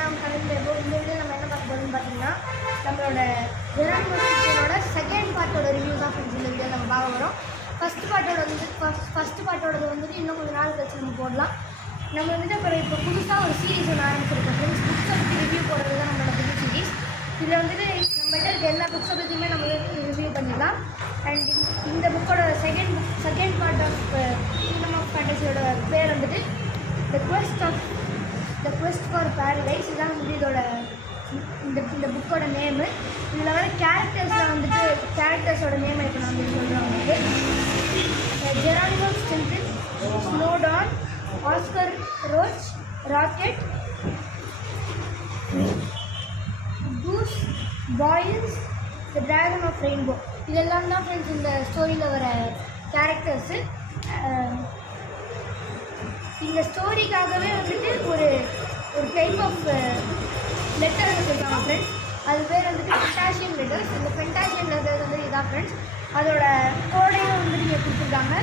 நாம் கலந்து இந்த வீடியோ நம்ம என்ன பார்க்க போகிறோம்னு பார்த்தீங்கன்னா நம்மளோட ஜெரானிமோட செகண்ட் பார்ட்டோட ரிவ்யூ தான் ஃப்ரெண்ட்ஸ் இந்த வீடியோ நம்ம பார்க்க போகிறோம். ஃபஸ்ட் பார்ட்டோடது வந்துட்டு இன்னும் கொஞ்சம் நாள் கழிச்சு நம்ம போடலாம். நம்ம வந்துட்டு அப்புறம் இப்போ புதுசாக ஒரு சீரீஸ் ஒன்று ஆரம்பிச்சிருக்கோம் ஃப்ரெண்ட்ஸ். புக்ஸை பற்றி ரிவ்யூ போடுறது தான் நம்மளோட புது சீரீஸ். இதில் வந்துட்டு நம்மகிட்ட இருக்க எல்லா புக்ஸை பற்றியுமே நம்ம ரிவ்யூ பண்ணிடலாம். அண்ட் இந்த புக்கோட second part of kingdom of ஃபேண்டசியோட பேர் வந்துட்டு த குவெஸ்ட் ஃபார் பேரடைஸ். இதுதான் வந்து இதோட இந்த புக்கோட நேமு. இதில் வர கேரக்டர்ஸோட நேம் இப்போ நான் வந்து சொல்கிறேன் உங்களுக்கு. Geronimo Stilton, Snowdon, Oscar Roach, Rocket, Goose, Boils, the dragon of rainbow. இதெல்லாம் தான் ஃப்ரெண்ட்ஸ் இந்த ஸ்டோரியில் வர கேரக்டர்ஸு. இந்த ஸ்டோரிக்காகவே வந்துட்டு ஒரு டைப் ஆஃப் லெட்டர் வச்சுருக்காங்க ஃப்ரெண்ட்ஸ். அது பேர் வந்துட்டு ஃபென்டாஷியன் லெட்டர்ஸ். இந்த ஃபென்டாஷியன் லெட்டர்ஸ் வந்து இதான் ஃப்ரெண்ட்ஸ். அதோட கோடையும் வந்துட்டு இங்கே கொடுத்துருக்காங்க.